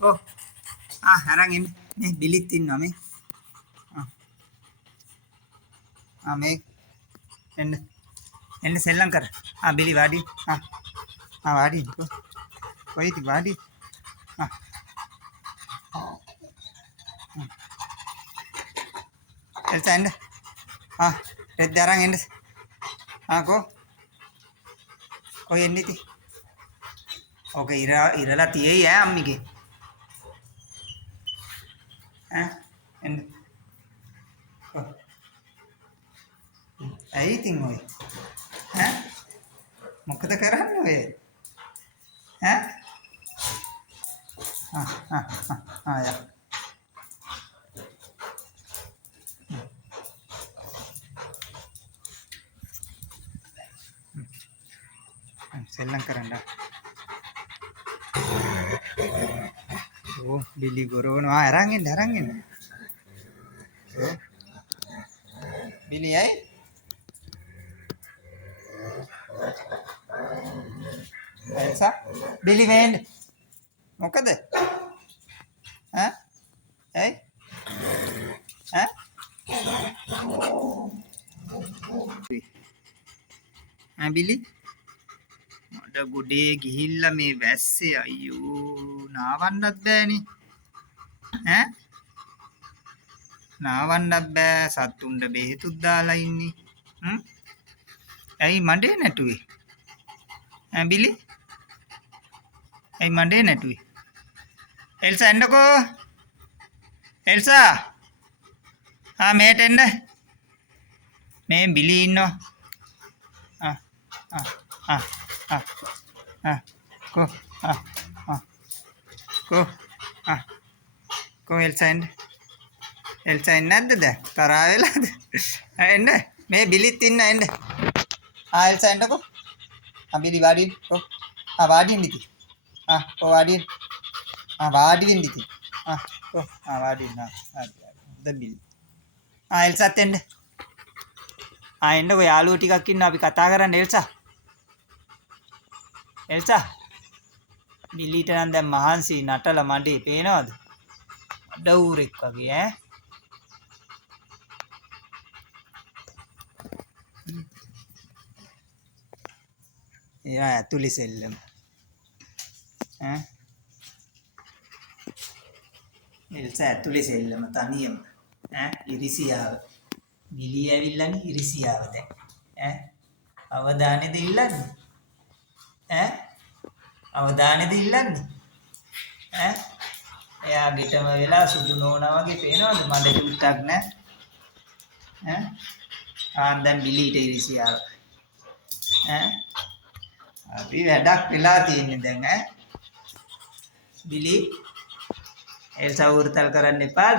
Ko. Harang ini. Nih bilitin nami. Meg. End sellang kar. Bili wadi. Wadi. Ko. Koi ti wadi. Elsa end. Red darang end. Ko. Koi endi ti. Oke irala tiye ya ammi ke. End. Ko. Ai ting hoy. මොකද කරන්නේ ඔය? යා. සෙල්ලම් කරන්න. බිලි ගොරවනවා අරන් එන්න. බිලි අය. Elsa, බිලි වෙන්න. මොකද? ඇයි? බිලි මඩ ගොඩේ ගිහිල්ලා මේ වැස්සේ අයියෝ නාවන්නත් බෑනේ. නාවන්නත් බෑ සත්තුන්ට බෙහෙතුත් දාලා ඉන්නේ. ඇයි මඩේ නැටුවේ? බිලි ඇයි මඩේ නැටුවේ? එල්සා එන්නකෝ. එල්සා මේට එන්න. මේ බිලි ඉන්නවා. Ko. Ko Elsa එන්න. එල්සා එන්නේ නැද්ද දැන්? තරහා වෙලාද? එන්න. මේ බිලිත් ඉන්න එන්න. එල්සා එන්නකෝ. බිලි වාඩි වෙන්න. කො. වාඩි වෙන්න ඉතින්. කො වාඩි වෙන්න. වාඩි වෙන්න ඉතින්. කො. වාඩි වෙන්න. දැන් බිලි. එල්සාත් එන්න. එන්නකෝ යාළුවෝ ටිකක් ඉන්න අපි කතා කරන්න එල්සා. එල්සා බිලිට නම් දැන් මහන්සි නටලා මඩේ පේනවද? ඩවුරෙක් වගේ එයා ඇතුලේ සෙල්ලම. එල්සා ඇතුලේ සෙල්ලම තනියම. ඉරිසියාව. බිලි ඇවිල්ලානේ ඉරිසියාව දැන්. අවදානෙද ඉල්ලන්නේ? අවදානෙද ඉල්ලන්නේ? එයා ගෙටම වෙලා සුදු නෝනා වගේ පේනවද? මඩ චුට්ටක් නැහැ. දැන් බිලිට ඉරිසියාව. අපි වැඩක් වෙලා තියෙන්නේ දැන්. බිලි එල්සා උර්තල් කරන්න එපාද?